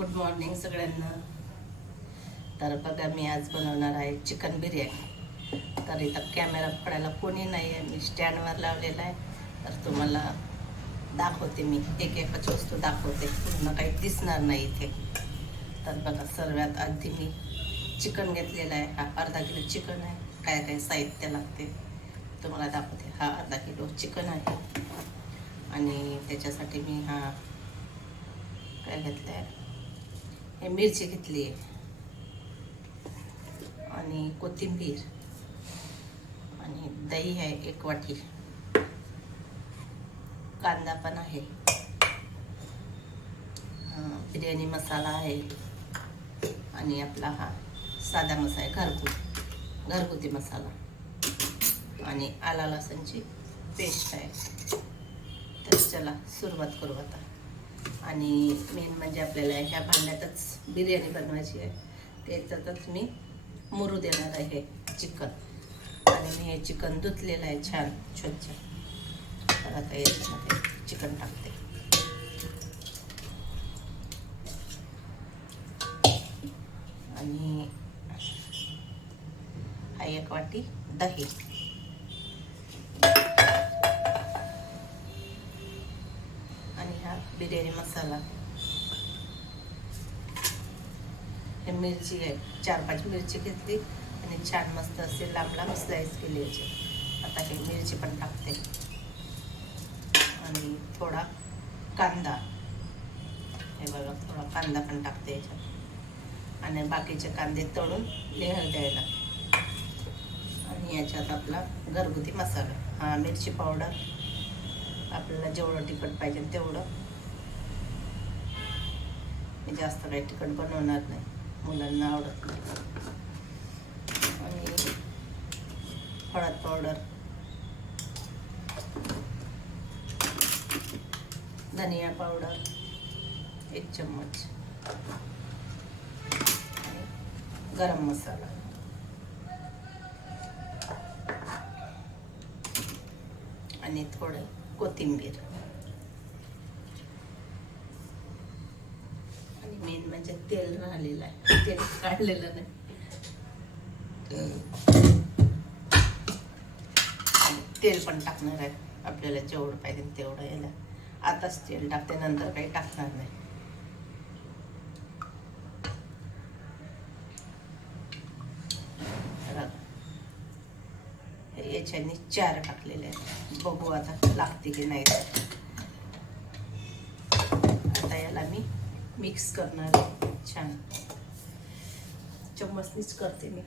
Good morning सगळ्यांना. तर बघा मी आज बनवणार आहे चिकन बिर्याणी. तर इथं कॅमेरा पडायला कोणी नाही आहे मी स्टँडवर लावलेला आहे. तर तुम्हाला दाखवते मी. एक एकच वस्तू दाखवते. पूर्ण काही दिसणार नाही इथे. तर बघा सर्वात आधी मी चिकन घेतलेलं आहे. हा अर्धा किलो चिकन आहे. काय काय साहित्य लागते तुम्हाला दाखवते. हा अर्धा किलो चिकन आहे. आणि त्याच्यासाठी मी हा काय घेतलं आहे हे मिरची घेतली. आहे आणि कोथिंबीर. आणि दही आहे एक वाटी. कांदा पण आहे. बिर्याणी मसाला आहे. आणि आपला हा साधा मसाला आहे घरगुती. घरगुती मसाला. आणि आला लसणची पेस्ट आहे. तर चला सुरुवात करू आता. आणि मेन म्हणजे आपल्याला ह्या भांड्यातच बिर्याणी बनवायची आहे. त्याच्यातच मी मुरू देणार आहे चिकन. आणि मी हे चिकन धुतलेलं आहे छान स्वच्छ. तर आता याच्यामध्ये चिकन टाकते. आणि हा एक वाटी दही. बिर्याणी मसाला. हे मिरची आहे. चार पाच मिरची घेतली आणि छान मस्त असे लांब लांब स्लाइस केली याचे. आता हे मिरची पण टाकते. आणि थोडा कांदा. हे बघा थोडा कांदा पण टाकते याच्यात. आणि बाकीचे कांदे तळून लेहर द्यायला. आणि याच्यात आपला घरगुती मसाला. हा मिरची पावडर आपल्याला जेवढं तिखट पाहिजे तेवढं. मी जास्त काही तिखट बनवणार नाही. मुलांना आवडत नाही. आणि हळद पावडर. धनिया पावडर. एक चम्मच. गरम मसाला. आणि थोडं कोथिंबीर. मेन म्हणजे तेल राहिलेलं आहे. तेल काढलेलं नाही. तेल पण टाकणार आहे. आपल्याला जेवढं पाहिजे तेवढं याला. आताच तेल टाकते नंतर काही टाकणार नाही. याच्याने याच्यानी चार टाकलेले आहेत. बघू आता लागते की नाही ते. आता याला मी मिक्स करणार आहे. छान. चम्मचनीच करते मी.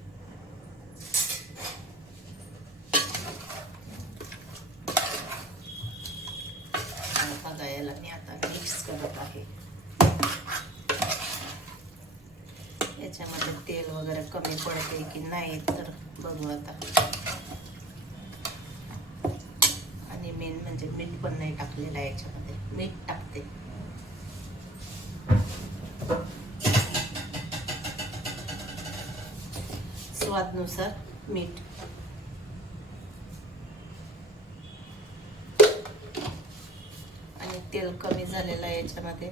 आणि मी आता मिक्स करत आहे. याच्यामध्ये तेल वगैरे कमी पडते की नाही तर बघू आता. आणि मेन म्हणजे मीठ पण नाही टाकलेलं आहे याच्यामध्ये. मीठ टाकते. स्वादनुसार मीठ. आणि तेल कमी झालेलं आहे याच्यामध्ये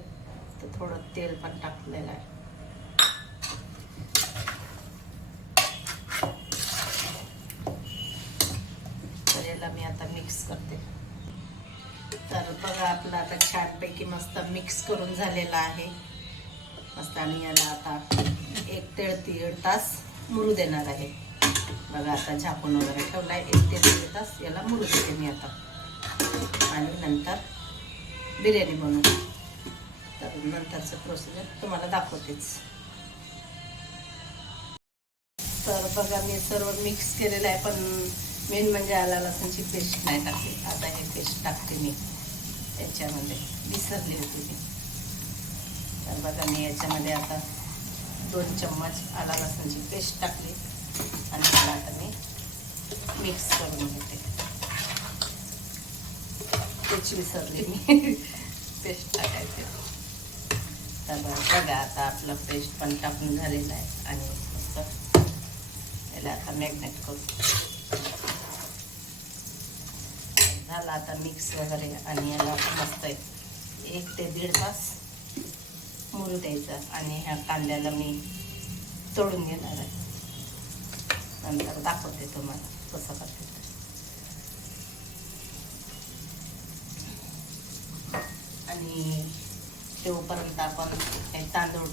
तर थोडं तेल पण टाकलेलं आहे. तर याला मी आता मिक्स करते. तर बघा आपलं आता छानपैकी मस्त मिक्स करून झालेला आहे. मस्त आणि याला आता एक ते दीड तास मुरू देणार आहे. बघा आता झाकून वगैरे ठेवला आहे एक ते दीड तास याला मुरू देते मी आता. आणि नंतर बिर्याणी बनवू. तर नंतरचं प्रोसिजर तुम्हाला दाखवतेच. तर बघा मी सर्व मिक्स केलेलं आहे पण मेन म्हणजे आला लसणची पेस्ट नाही टाकली. आता हे पेस्ट टाकते मी. त्याच्यामध्ये विसरली होती मी. तर बघा मी याच्यामध्ये आता दोन चम्मच आला लसणची पेस्ट टाकली. आणि त्याला आता मी मिक्स करून घेते. तेच विसरली मी. पेस्ट टाकायचे. तर बघा आता आपलं पेस्ट पण टाकून झालेलं आहे. आणि मस्त याला आता मॅग्नेट करू. झाला आता मिक्स वगैरे. आणि याला मस्त एक ते दीड तास मुरू द्यायचा आणि ह्या कांद्याला मी तळून घेणार आहे. नंतर दाखवते तुम्हाला कसं करते आणि तेव्हापर्यंत आपण हे तांदूळ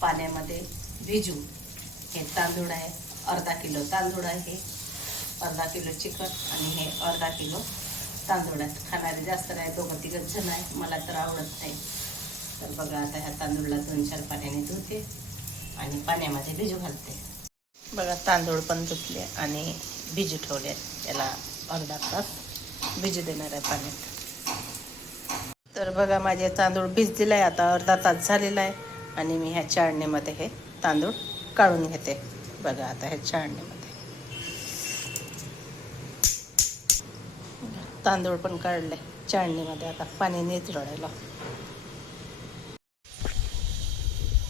पाण्यामध्ये भिजू. हे तांदूळ आहे अर्धा किलो तांदूळ आहे. अर्धा किलो चिकन आणि हे अर्धा किलो तांदूळ आहेत खाणारे जास्त नाही दोघं तिघं जण आहे. मला तर आवडत नाही. तर बघा आता ह्या तांदूळला दोन चार पाण्याने धुते आणि पाण्यामध्ये भिजू घालते. बघा तांदूळ पण धुतले आणि बिजू ठेवले याला अर्धा तास भिजू देणार आहे पाण्यात. तर बघा माझे तांदूळ भिजलेला आहे. आता अर्धा तास झालेला आहे आणि मी ह्या चाळणीमध्ये हे तांदूळ काढून घेते. बघा आता ह्या चाळणीमध्ये. तांदूळ पण काढले. चाळणीमध्ये आता पाणी निचरडायला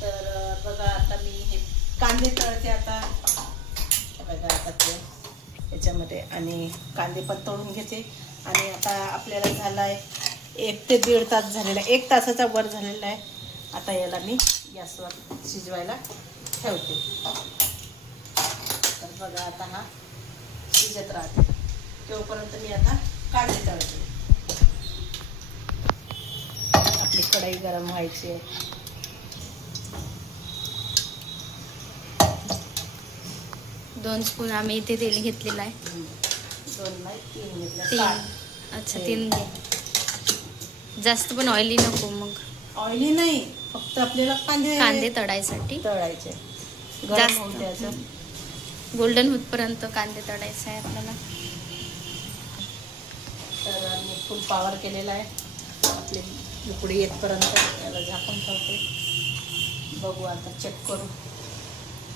तर अं, बघा आता मी हे कांदे तळते आता. बघा आता ते. याच्यामध्ये आणि कांदे पण तळून घेते. आणि आता आपल्याला झाला आहे एक ते दीड तास झालेला आहे. एक तासाचा वर झालेला आहे. आता याला मी गॅसवर शिजवायला ठेवते. तर बघा आता हा शिजत राहते. तोपर्यंत मी आता कांदे तळते. आपली कढई गरम व्हायची आहे. दोन स्पून आम्ही इथे तेल घेतलेलं आहे. दोन तीन. अच्छा तीन घे. जास्त पण ऑइली नको मग. ऑइली नाही फक्त आपल्याला कांदे कांदे तळायसाठी. तळायचे. गरम जास्त. गोल्डन होतपर्यंत कांदे तळायचे आहे आपल्याला. तर मी फुल पावर केलेला आहे. आपली उकडी येतपर्यंत त्याला झाकून ठेवते. बघू आता चेक करू.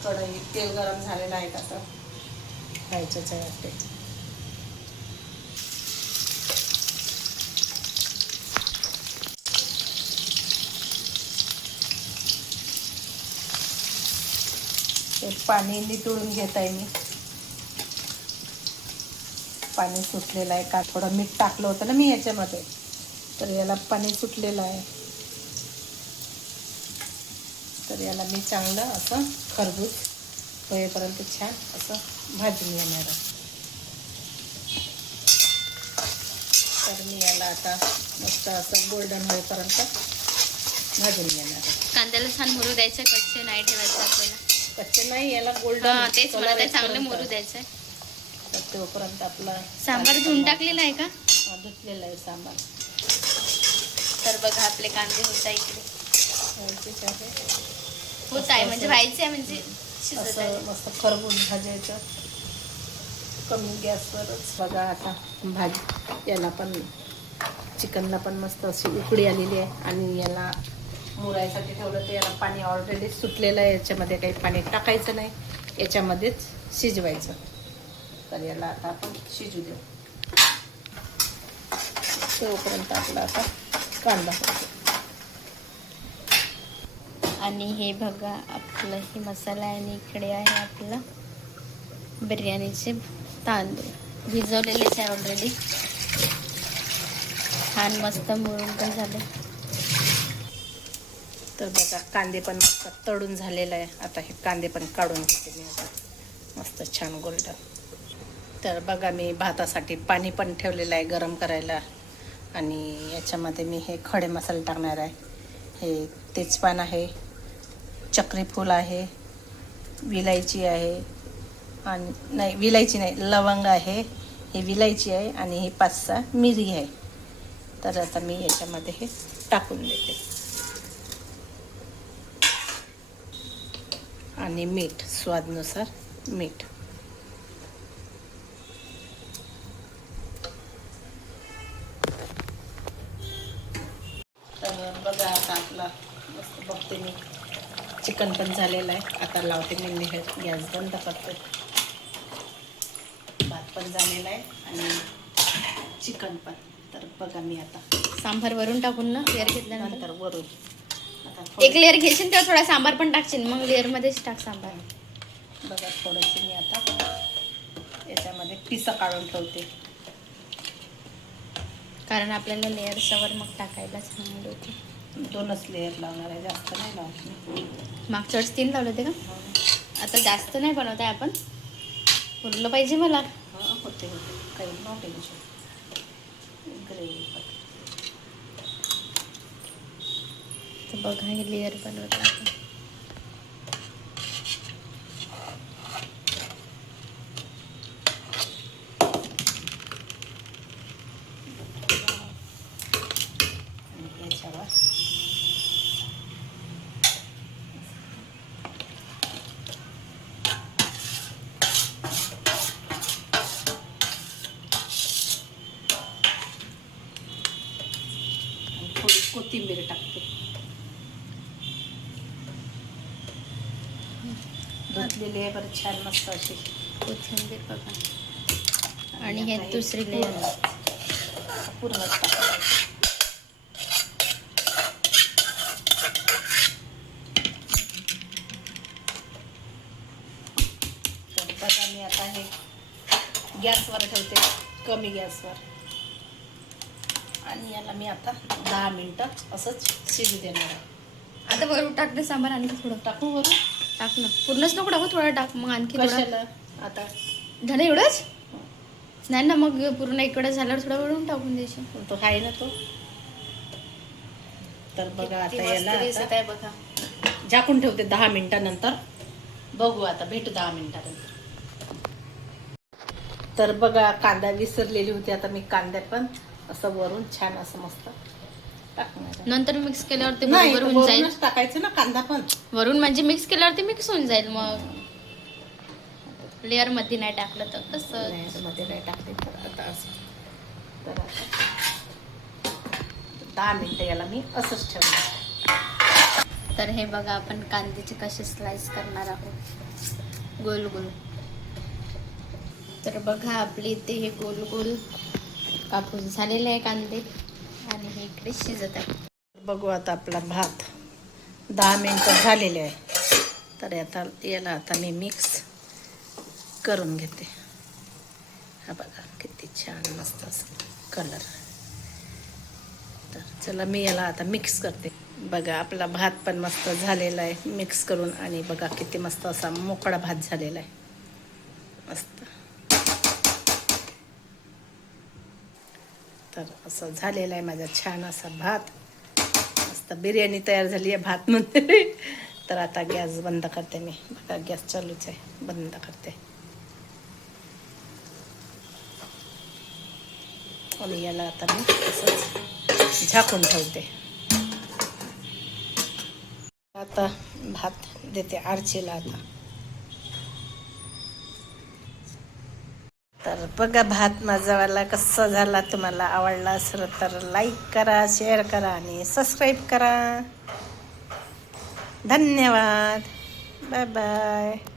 कढई तेल गरम झालेलं आहे का तर? खायचंच आहे वाटते ते पाणी नितळून घेत आहे मी. पाणी सुटलेलं आहे. का थोडं मीठ टाकलं होतं ना मी याच्यामध्ये तर याला पाणी सुटलेलं आहे. तर याला मी चांगलं असं खरबूज होईपर्यंत छान असं भाजून घेणार आहे. तर मी याला आता मस्त असं गोल्डन होईपर्यंत भाजून घेणार आहे. कांद्याला छान मुरू द्यायचं कच्चे नाही ठेवायचं आपल्याला. कच्चे नाही याला गोल्डन तेच मला चांगलं मुरू द्यायचं तर तोपर्यंत आपला सांबार धुवून टाकलेला आहे का? धुतलेला आहे सांबार. तर बघा आपले कांदे होत इकडे. घ्यायचेच आहे होत आहे म्हणजे व्हायचे आहे म्हणजे शिजत आहे. असं मस्त खरबूज भाजायचं. कमी गॅसवरच बघा आता भाजी. याला पण चिकनला पण मस्त अशी उकडी आलेली आहे आणि याला मुरायसाठी ठेवलं तर याला पाणी ऑलरेडी सुटलेलं आहे. याच्यामध्ये काही पाणी टाकायचं नाही. याच्यामध्येच शिजवायचं. तर याला आता आपण शिजू देऊ. तोपर्यंत आपला आता कांदा. आणि हे बघा आपलं हे मसाला आहे आणि इकडे आहे आपलं बिर्याणीचे तांदूळ. भिजवलेलेच आहे ऑलरेडी छान मस्त मुरून पण झाले. तर बघा कांदे पण मस्त तळून झालेलं आहे. आता हे कांदे पण काढून घेते मी आता. मस्त छान गोल्डन तर बघा मी भातासाठी पाणी पण ठेवलेलं आहे गरम करायला. आणि याच्यामध्ये मी हे खडे मसाले टाकणार आहे. हे तेजपान आहे. चक्रीफूल आहे विलायची आहे आणि नाही विलायची नाही लवंग आहे ही विलायची आहे आणि ही पाच सहा मिरी आहे. तर आता मी याच्यामध्ये हे टाकून देते. आणि मीठ स्वादनुसार मीठ तर बघा आता आपला मस्त बघते मी पण झालेलं आहे. आता लावते मी हे गॅस बंद करते. भात पण झालेला आहे आणि चिकन पण. तर बघा मी आता. सांबार वरून टाकून ना? लेअर घेतल्यानंतर? नंतर वरून. आता एक लेअर घेशील तेव्हा थोडा सांबार पण टाकशील. मग लेअर मध्येच टाक सांबार. बघा थोडंसं मी आता याच्यामध्ये पिसं काढून ठेवते. कारण आपल्याला लेअरच्यावर मग टाकायला चांगली होती. दोनच लेअर लावणार आहे जास्त नाही लावणार मागच्या वेळेस तीन लावले होते का? आता जास्त नाही बनवत आहे आपण? उरलं पाहिजे मला. हां होते होते. काही नो टेन्शन ग्रेव्ही तर बघा हे लेअर बनवत आहे आणि याच्यावर आणि थोडी कोथिंबीर टाकते धुतलेली आहे बरं छान मस्त अशी कोथिंबीर बघा. आणि हे दुसरी लेअर पूर्ण- बघा मी आता हे गॅसवर ठेवते कमी गॅसवर. आणि याला मी आता दहा मिनटं असंच शिजू देणार आहे. आता वरून टाकते सांबार आणखी थोडं. टाकू बरं टाक ना. पूर्णच नको टाकू थोडं टाक मग आणखी थोडं. आता. झालं एवढंच? नाही ना मग पूर्ण इकडे झाल्यावर थोडं वरून टाकून द्यायची तो आहे ना तो. तर बघा आता याला बघा. झाकून ठेवते दहा मिनिटानंतर. बघू आता भेटू दहा मिनिटानंतर. तर बघा कांदा विसरलेली होती आता मी कांद्या पण असं वरून छान असं मस्त टाकणार. नंतर मिक्स केल्यावर ते नाही, बरोबर होऊन जाईल. वरूनच टाकायचं ना कांदा पण. वरून म्हणजे मिक्स केल्यावर ते मिक्स होऊन जाईल मग. लेअरमध्ये नाही टाकलं तर कसं? नाही, याच्यामध्ये नाही टाकले तर आता असं. तर आता दहा मिनिटं याला मी असंच ठेवणार तर हे बघा आपण कांद्याचे कसे स्लाइस करणार आहोत. गोल गोल. तर बघा आपले इथे हे गोल गोल कापून झालेले आहे कांदे. आणि हे इकडे शिजत आहे. बघू आता आपला भात. दहा मिनटं झालेले आहे. तर आता याला आता मी मिक्स करून घेते. हा बघा किती छान मस्त असं कलर तर चला मी याला आता मिक्स करते. बघा आपला भात पण मस्त झालेला आहे. मिक्स करून आणि बघा किती मस्त असा मोकळा भात झालेला आहे. मस्त. तर असं झालेला आहे. माझा छान असा भात मस्त बिर्याणी तयार झाली आहे भात म्हणते तर आता गॅस बंद करते मी. बघा गॅस चालूच आहे. बंद करते. आणि याला आता मी असंच झाकून ठेवते. आता भात देते आरचीला आता. तर बघा भात माझावाला कसा झाला तुम्हाला आवडला असेल तर लाईक करा शेअर करा आणि सबस्क्राईब करा. धन्यवाद. Bye bye